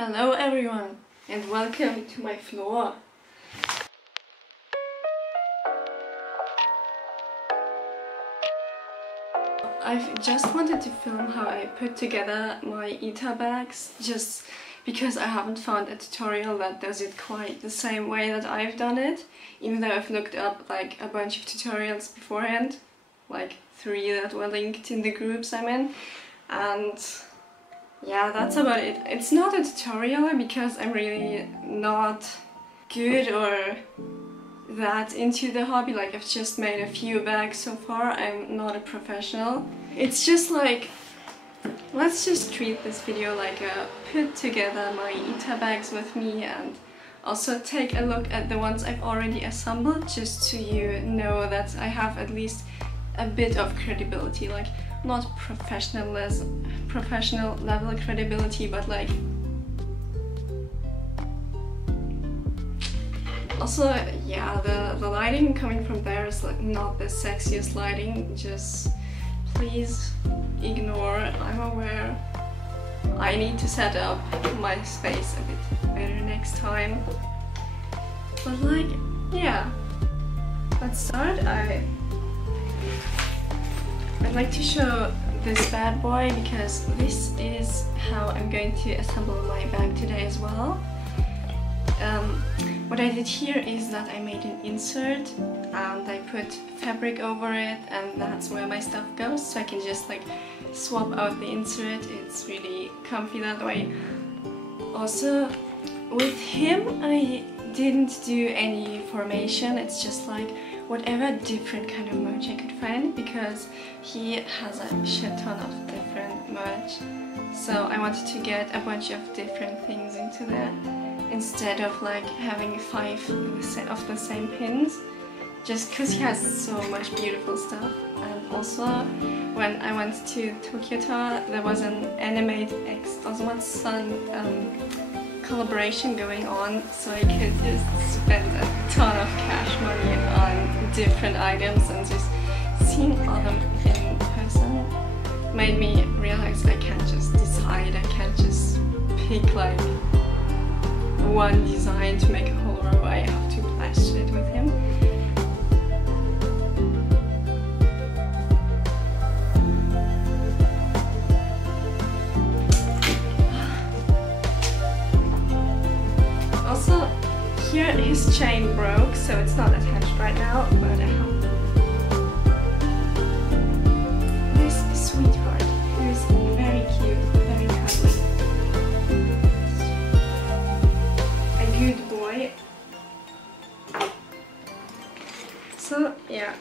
Hello everyone and welcome to my floor. I've just wanted to film how I put together my itabags just because I haven't found a tutorial that does it quite the same way that I've done it, even though I've looked up like a bunch of tutorials beforehand, like 3 that were linked in the groups I'm in, and yeah, that's about it. It's not a tutorial because I'm really not good or that into the hobby. Like, I've just made a few bags so far. I'm not a professional. It's just like, let's just treat this video like a put together my itabags with me, and also take a look at the ones I've already assembled, just so you know that I have at least a bit of credibility. Like, not professional level credibility, but like also, yeah, the lighting coming from there is like not the sexiest lighting. Just please ignore. I'm aware I need to set up my space a bit better next time, but like, yeah, let's start. I'd like to show this bad boy because this is how I'm going to assemble my bag today as well. What I did here is that I made an insert and I put fabric over it, and that's where my stuff goes, so I can just like swap out the insert. It's really comfy that way. Also, with him I didn't do any formation. It's just like whatever different kind of merch I could find, because he has a shit ton of different merch. So I wanted to get a bunch of different things into there, instead of like having 5 of the same pins, just because he has so much beautiful stuff. And also, when I went to Tokyo Tour, there was an animated X osomatsu-san collaboration going on, so I could just spend a ton of cash money on different items, and just seeing all them in person made me realize I can't just decide, I can't just pick like one design to make a whole row. I have to plaster it with him. Also, here his chain broke, so it's not attached right now, but I have this sweetheart who's very cute, very cuddly. A good boy. So yeah,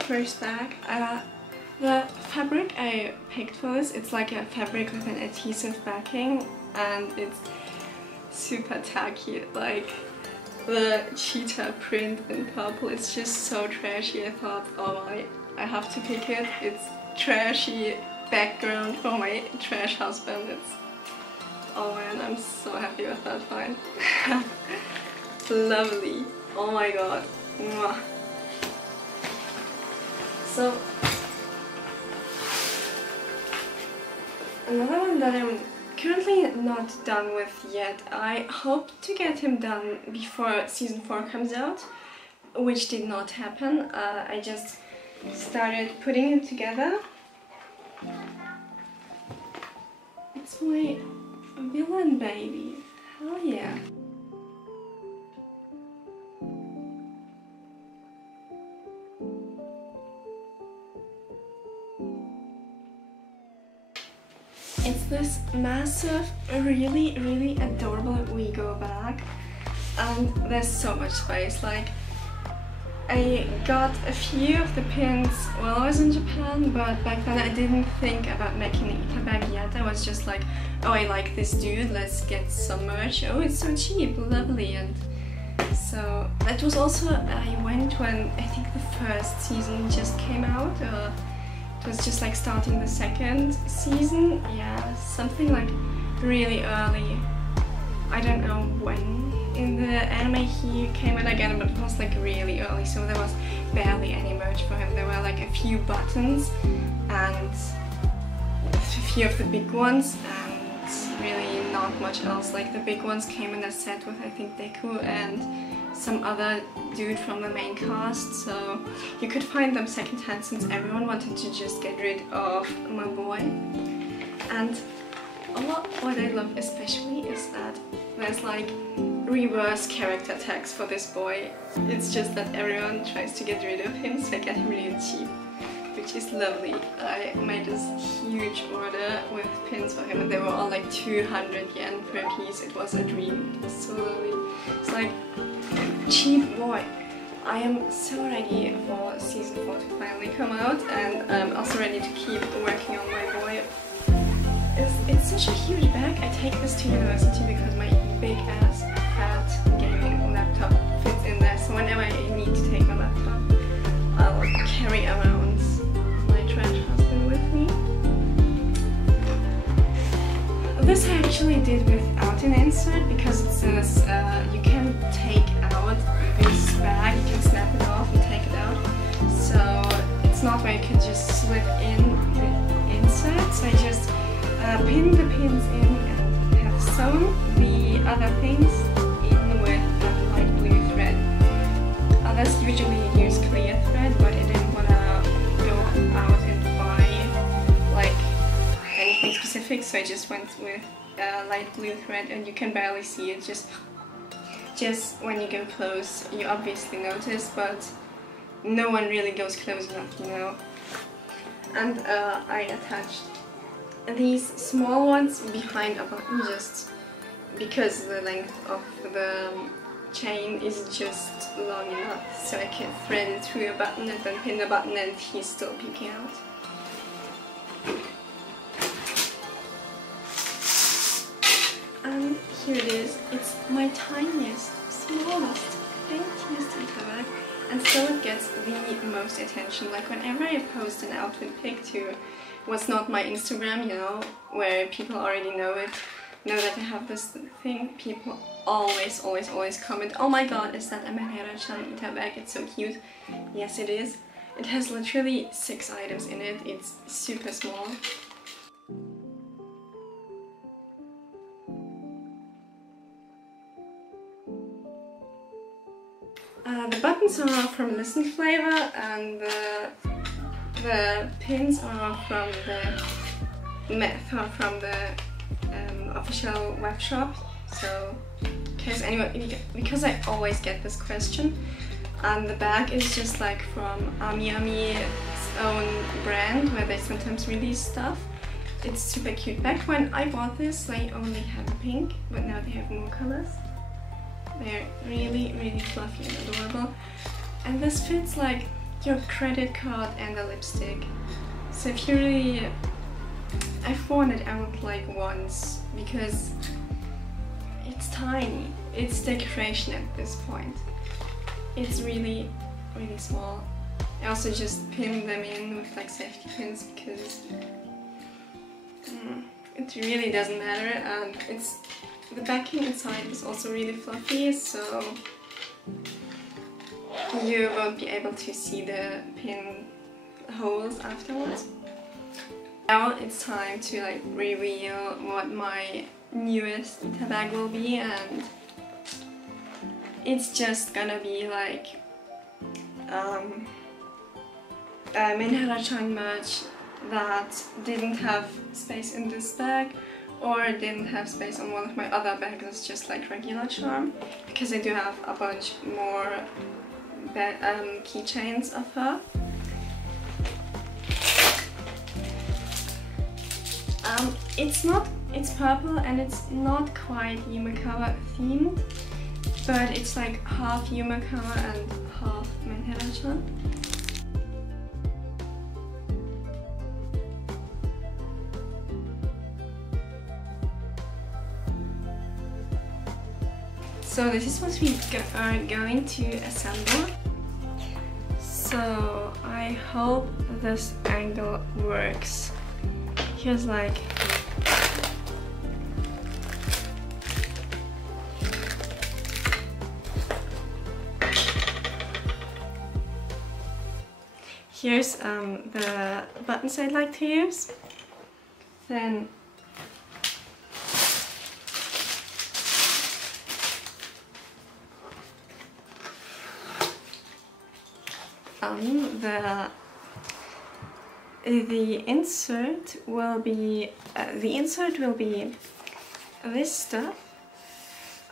first bag. The fabric I picked for this, it's like a fabric with an adhesive backing, and it's super tacky. Like, the cheetah print in purple, it's just so trashy. I thought, oh my, I have to pick it. It's trashy background for my trash husband. It's, oh man, I'm so happy with that find. Lovely. Oh my god. Mwah. So, another one that I'm currently not done with yet. I hope to get him done before season 4 comes out, which did not happen. I just started putting it together. It's my villain baby. Hell yeah. It's this massive, really adorable Wego bag, and there's so much space. Like, I got a few of the pins while I was in Japan, but back then I didn't think about making an itabag yet. I was just like, oh, I like this dude, let's get some merch. Oh, it's so cheap, lovely. And so that was also, I went when I think the first season just came out. It was just like starting the 2nd season, yeah, something like really early. I don't know when in the anime he came out again, but it was like really early, so there was barely any merch for him. There were like a few buttons and a few of the big ones, and really not much else. Like the big ones came in a set with I think Deku and some other dude from the main cast, so you could find them secondhand since everyone wanted to just get rid of my boy. And what I love especially is that there's like reverse character tags for this boy. It's just that everyone tries to get rid of him, so I get him really cheap, which is lovely. I made this huge order with pins for him and they were all like 200 yen per piece. It was a dream. It was so lovely. It's like cheap boy. I am so ready for season 4 to finally come out, and I'm also ready to keep working on my boy. It's such a huge bag. I take this to university because my big ass fat gaming laptop fits in there, so whenever I need to take my laptop, I'll carry around my trash husband with me. This I actually did without an insert because it says you can take out this bag, you can snap it off and take it out. So it's not where you can just slip in the insert. So I just pin the pins in and have sewn the other things in with light blue thread. Others usually use clear thread, but I didn't want to go out and buy like anything specific, so I just went with light blue thread, and you can barely see it. Just when you go close, you obviously notice, but no one really goes close enough, you know. And I attached these small ones behind a button just because the length of the chain is just long enough, so I can thread it through a button and then pin the button and he's still peeking out. And here it is. It's my tiniest, smallest, daintiest itabag, and still it gets the most attention. Like whenever I post an outfit pic to what's not my Instagram, you know, where people already know that I have this thing, people always comment, "Oh my god, is that a menhera-chan itabag? It's so cute." Yes, it is. It has literally 6 items in it. It's super small. The buttons are from Listen Flavor, and the pins are from the official web shop. So, because I always get this question, and the bag is just like from Amiami's own brand, where they sometimes release stuff. It's super cute. Back when I bought this, they only had pink, but now they have more colors. They're really fluffy and adorable. And this fits like your credit card and a lipstick. So if you really... I've worn it out like once because it's tiny. It's decoration at this point. It's really small. I also just pinned them in with like safety pins because it really doesn't matter, and the backing inside is also really fluffy, so you won't be able to see the pin holes afterwards. Now it's time to like reveal what my newest itabag will be, and it's just gonna be like a menhera-chan merch that didn't have space in this bag, or didn't have space on one of my other bags. It's just like regular charm, because I do have a bunch more keychains of her. It's purple and it's not quite Yumikawa themed, but it's like half Yumikawa and half menhera-chan. So this is what we are going to assemble. So I hope this angle works. Here's like here's the buttons I'd like to use. Then the insert will be this stuff.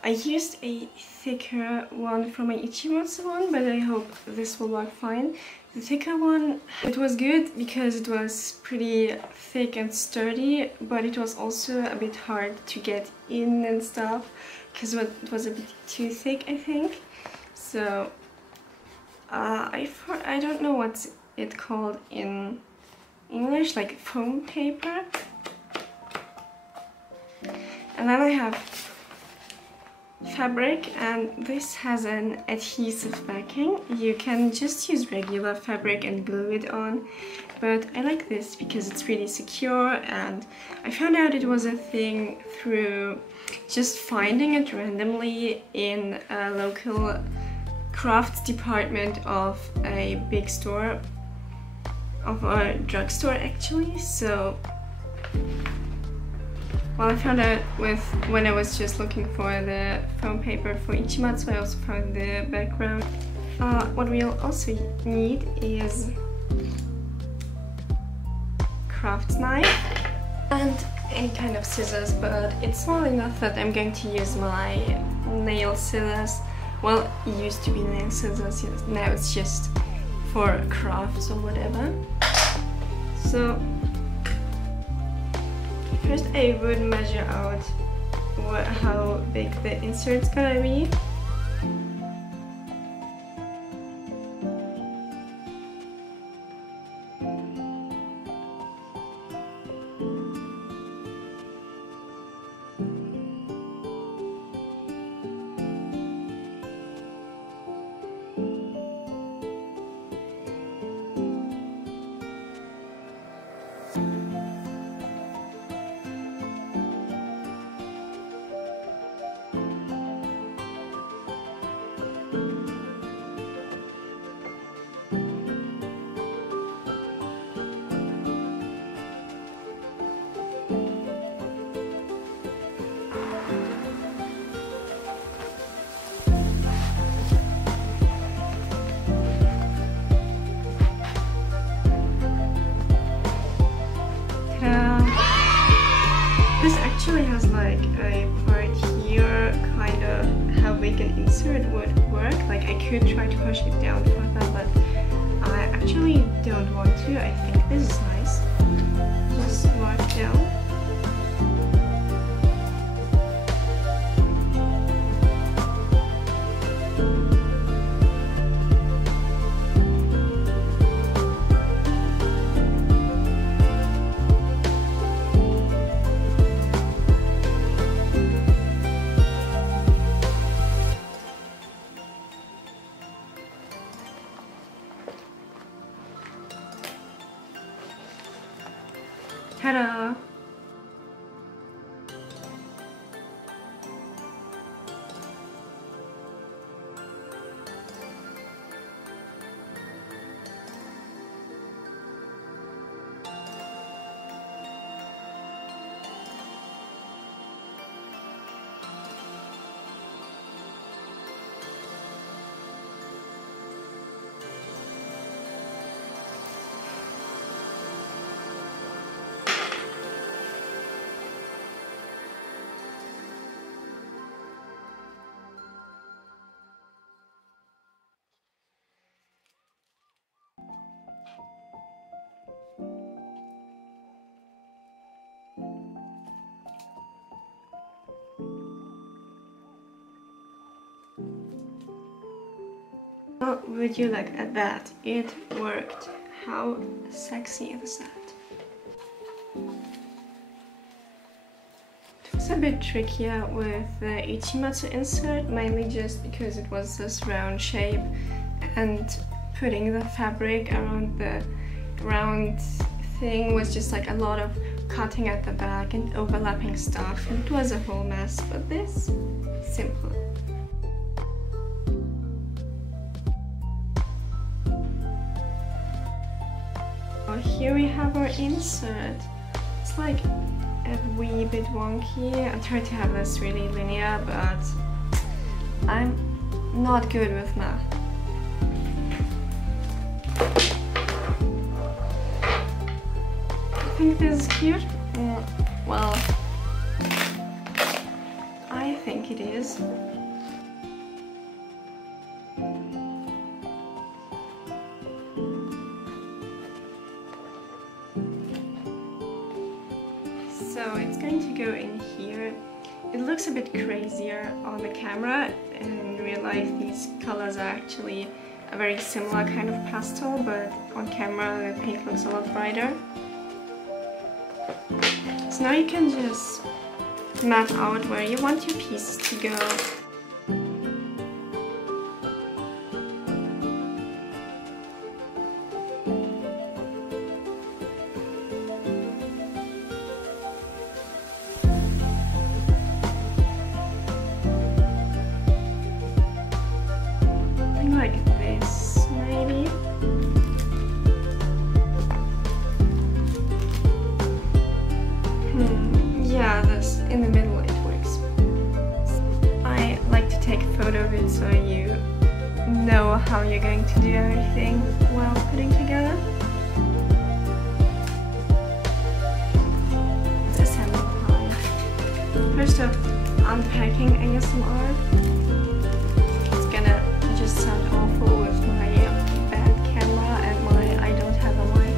I used a thicker one from my Ichimatsu one, but I hope this will work fine. The thicker one, it was good because it was pretty thick and sturdy, but it was also a bit hard to get in and stuff because it was a bit too thick, I think. So I don't know what's it called in English, like foam paper. And then I have fabric, and this has an adhesive backing. You can just use regular fabric and glue it on, but I like this because it's really secure, and I found out it was a thing through just finding it randomly in a local crafts department of a big store, of a drugstore actually. So well, I found out when I was just looking for the foam paper for Ichimatsu, I also found the background. What we'll also need is craft knife and any kind of scissors, but it's small enough that I'm going to use my nail scissors. Well, it used to be nail scissors, yes. Now it's just for crafts or whatever. So first I would measure out how big the insert's gonna be. This actually has like a part here, kind of how big an insert would work. Like I could try to push it down further, but I actually don't want to. I think this is nice. Just work down. Ta-da! How would you look at that? It worked. How sexy is that? It was a bit trickier with the Ichimatsu insert, mainly just because it was this round shape, and putting the fabric around the round thing was just like a lot of cutting at the back and overlapping stuff. It was a whole mess, but this, simple. Here we have our insert. It's like a wee bit wonky. I tried to have this really linear, but I'm not good with math. think this is cute? Well, I think it is. So it's going to go in here. It looks a bit crazier on the camera, and in real life these colors are actually a very similar kind of pastel, but on camera the pink looks a lot brighter. So now you can just map out where you want your pieces to go. Like this, maybe. Yeah, this in the middle it works. I like to take a photo of it so you know how you're going to do everything while putting together. It's assembly time. First up, unpacking ASMR. Sound awful with my bad camera and my I don't have a mic.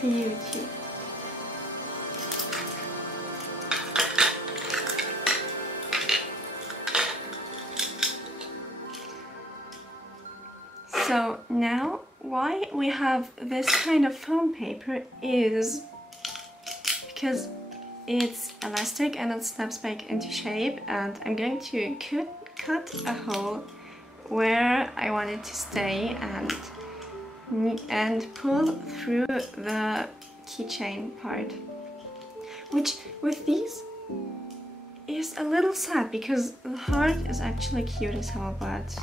Beauty. So now why we have this kind of foam paper is because it's elastic and it snaps back into shape, and I'm going to cut a hole where I want it to stay and pull through the keychain part, which with these is a little sad because the heart is actually cute as hell, but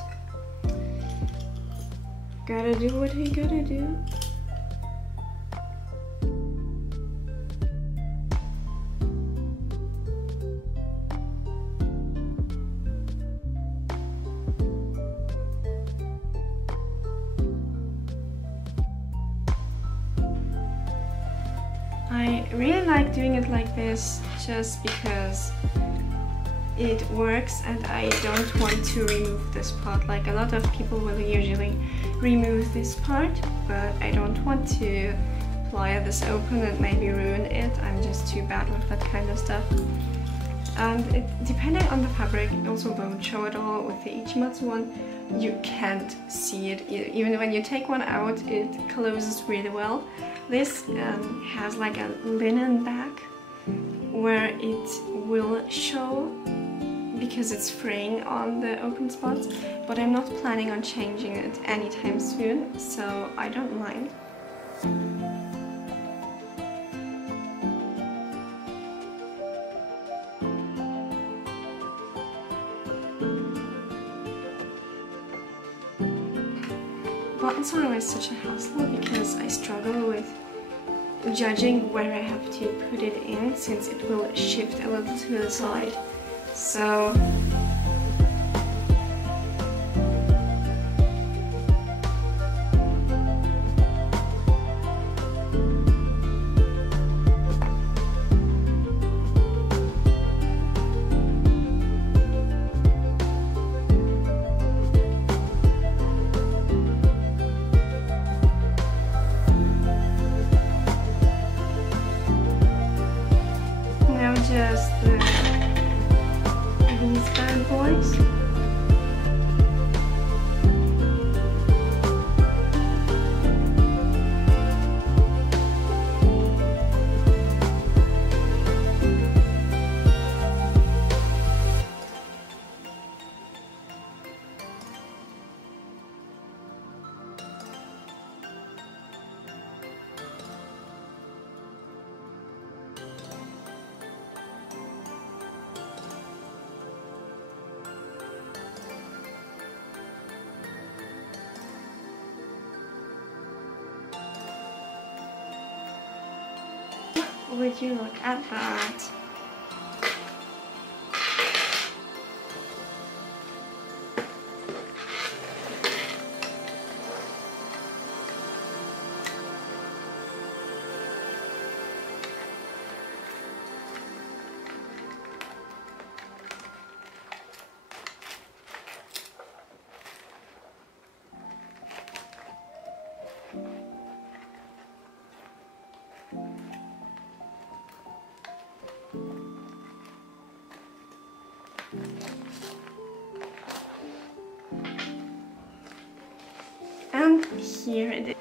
gotta do what we gotta do. I really like doing it like this just because it works and I don't want to remove this part. Like a lot of people will usually remove this part, but I don't want to ply this open and maybe ruin it. I'm just too bad with that kind of stuff. And depending on the fabric, it also won't show at all. With the osomatsu one, you can't see it. Even when you take one out, it closes really well. This has like a linen back where it will show because it's fraying on the open spots, but I'm not planning on changing it anytime soon, so I don't mind. Buttons are always such a hassle because I struggle with judging where I have to put it in, since it will shift a little to the side. So just these back. would you look at that? And here it is.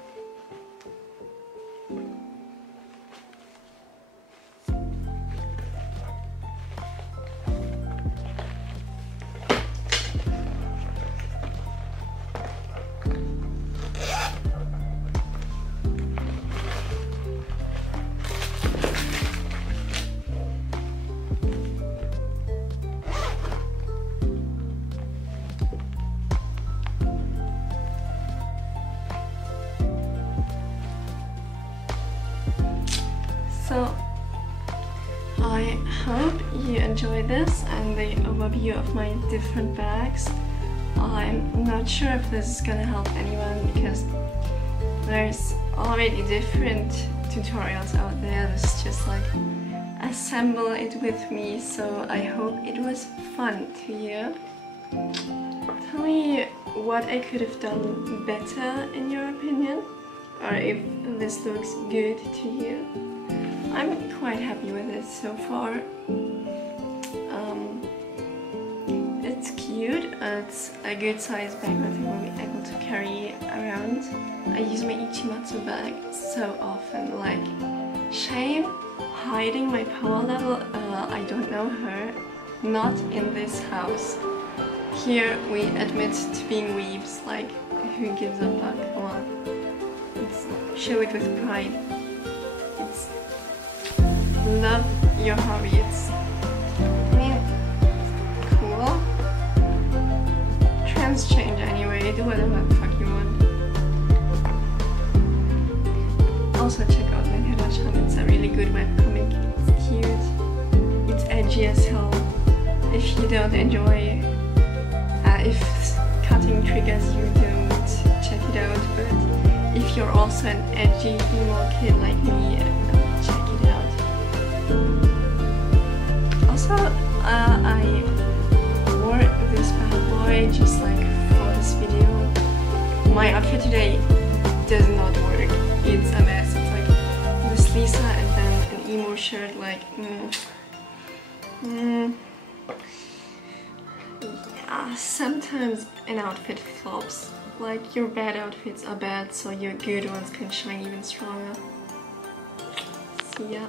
So I hope you enjoy this and the overview of my different bags. I'm not sure if this is gonna help anyone because there's already different tutorials out there. This just like assemble it with me, so I hope it was fun to you. Tell me what I could have done better in your opinion, or if this looks good to you. I'm quite happy with it so far. It's cute, it's a good size bag that I will be able to carry around. I use my Ichimatsu bag so often, like, shame hiding my power level, I don't know her, not in this house. Here we admit to being weebs, like, who gives a fuck, come on. Show it with pride. It's love your hobby. It's, I mean, cool. Trends change anyway, do whatever the fuck you want. Also check out menhera-chan, it's a really good webcomic. It's cute, it's edgy as hell. If you don't enjoy, if cutting triggers you, don't check it out, but if you're also an edgy emo kid like me, check it out. Also, I wore this bad boy just like for this video. My outfit today does not work. It's a mess. It's like this Lisa and then an emo shirt, like yeah, sometimes an outfit flops. Like, your bad outfits are bad, so your good ones can shine even stronger. See ya.